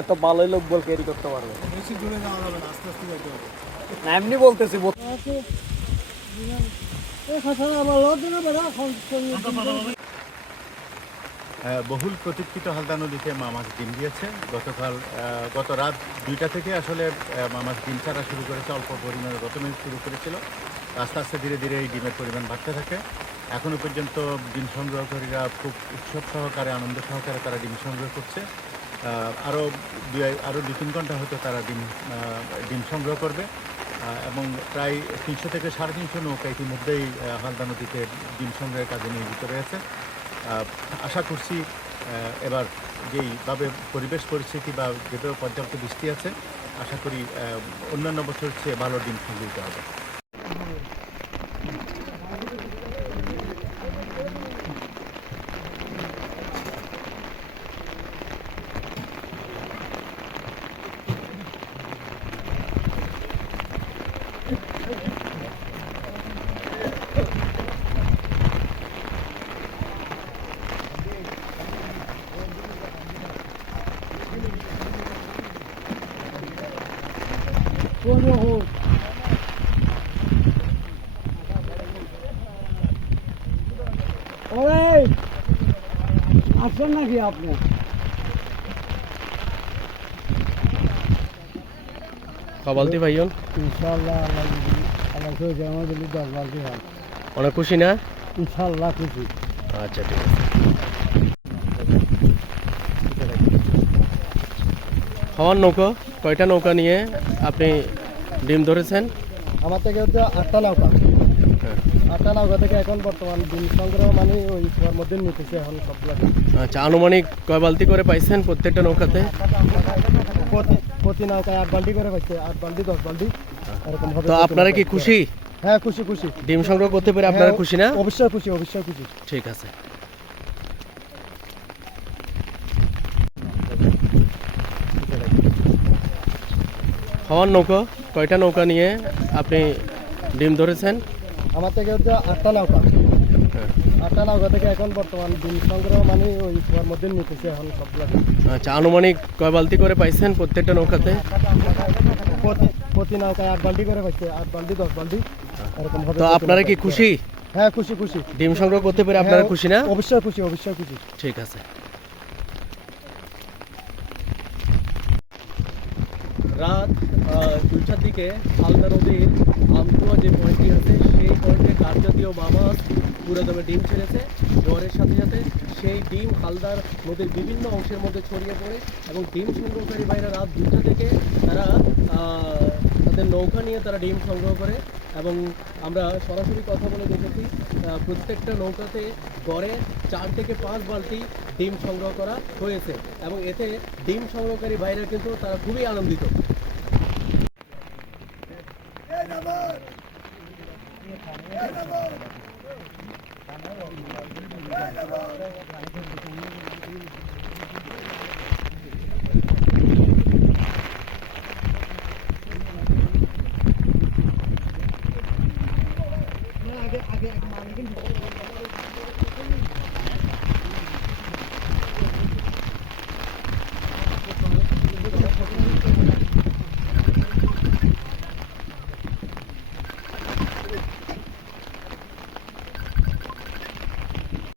এত ভালোই লোক বল ক্যারি করতে পারবে, বেশি দূরে যাওয়া যাবে না, আস্তে আস্তে যাইতে হবে। না এমনি বলতেছি বহুল প্রতীক্ষিত হালদা নদীতে মা মাছ ডিম দিয়েছে। গত রাত 2টা থেকে আসলে মা মাছ ডিম ছাড়া শুরু করেছে, অল্প পরিমাণে প্রথমে শুরু করেছিল, আস্তে আস্তে ধীরে ধীরে এই ডিমের পরিমাণ বাড়তে থাকে। এখনও পর্যন্ত ডিম সংগ্রহকারীরা খুব উৎসব সহকারে, আনন্দ সহকারে তারা ডিম সংগ্রহ করছে। আরও 2-3 ঘন্টা হয়তো তারা ডিম সংগ্রহ করবে এবং প্রায় 300 থেকে 350 নৌকা ইতিমধ্যেই হালদা নদীতে ডিম সংগ্রহের কাজে নিয়োজিত রয়েছে। আশা করছি এবার যেইভাবে পরিবেশ পরিস্থিতি বা যেভাবে পর্যাপ্ত বৃষ্টি আছে, আশা করি অন্যান্য বছরের চেয়ে ভালো ডিম সংগৃহীত হবে। আসছেন নাকি আপনি? কবালতি ভাইয়ন ইনশাআল্লাহ আল্লাহ যদি আমাদের 10 বালতি হয়। অনেক খুশি না? ইনশাআল্লাহ খুশি। আচ্ছা ঠিক আছে। খাওয়ার নৌকা, কয়টা নৌকা নিয়ে আপনি ডিম ধরেছেন? আমার থেকে হচ্ছে 8টা নৌকা। 8টা নৌকা থেকে এখন বর্তমান ডিম সংগ্রহ মানে ওই কুয়ার মধ্যে নিতেছে এখন সবগুলো। আচ্ছা, আনুমানিক কয় বালতি করে পাইছেন প্রত্যেকটা নৌকাতে? প্রতি নৌকায় 8 বালতি করে পাইছে, 8 বালতি 10 বালতি এরকম হবে। তো আপনারা কি খুশি? হ্যাঁ খুশি খুশি। ডিম সংগ্রহ করতে পেরে আপনারা খুশি না? অবশ্যই খুশি, অবশ্যই খুশি। ঠিক আছে। খাওয়ার নৌকা, কয়টা নৌকা নিয়ে আপনি ডিম ধরেছেন? আমার থেকে হচ্ছে 8টা নৌকা। 8টা নৌকা থেকে এখন বর্তমান ডিম সংগ্রহ মানে ওই কুয়ার মধ্যে নিতেছে এখন সবগুলো। আচ্ছা, আনুমানিক কয় বালতি করে পাইছেন প্রত্যেকটা নৌকাতে? প্রতি নৌকায় 8 বালতি করে পাইছে, 8 বালতি 10 বালতি এরকম হবে। তো আপনারা কি খুশি? হ্যাঁ খুশি খুশি। ডিম সংগ্রহ করতে পেরে আপনারা খুশি না? অবশ্যই খুশি, অবশ্যই খুশি। ঠিক আছে। রাত 2টার দিকে হালদা নদীর আমকুয়া যে পয়েন্টটি আছে, সেই পয়েন্টে কাঠজাতীয় মা মাছ পুরোদমে ডিম ছেড়েছে। জ্বরের সাথে সাথে সেই ডিম হালদার নদীর বিভিন্ন অংশের মধ্যে ছড়িয়ে পড়ে এবং ডিম সংগ্রহকারী ভাইরা রাত 2টা থেকে তারা তাদের নৌকা নিয়ে তারা ডিম সংগ্রহ করে এবং আমরা সরাসরি কথা বলে দেখেছি প্রত্যেকটা নৌকাতে গড়ে 4 থেকে 5 বালতি ডিম সংগ্রহ করা হয়েছে এবং এতে ডিম সংগ্রহকারী ভাইরা কিন্তু তারা খুবই আনন্দিত। আগে